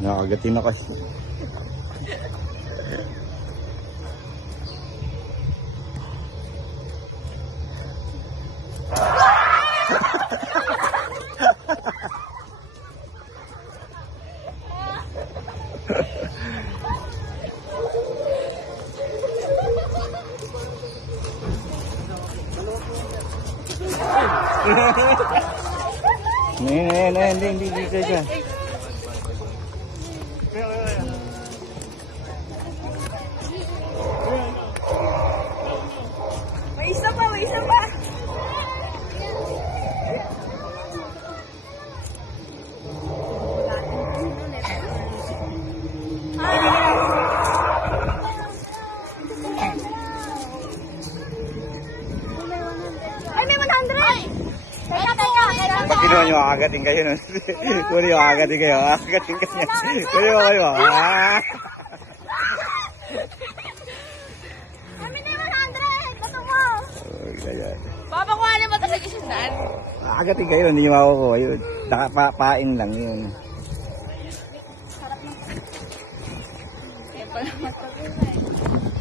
Nakagatin na kasi. Hindi ka. May isa pa, may isa pa. Ay, may 100! Teka. Pag kinuha nyo, akagatin kayo nun. Kuni yung akagatin kayo. Akagatin kayo. Kuni mo kayo. Kami na yung 100! Bato mo! Papakuha mo ito sa gisindan. Akagatin kayo. Hindi nyo makukuha yun. Pain lang yun. Kaya pala matapos na eh.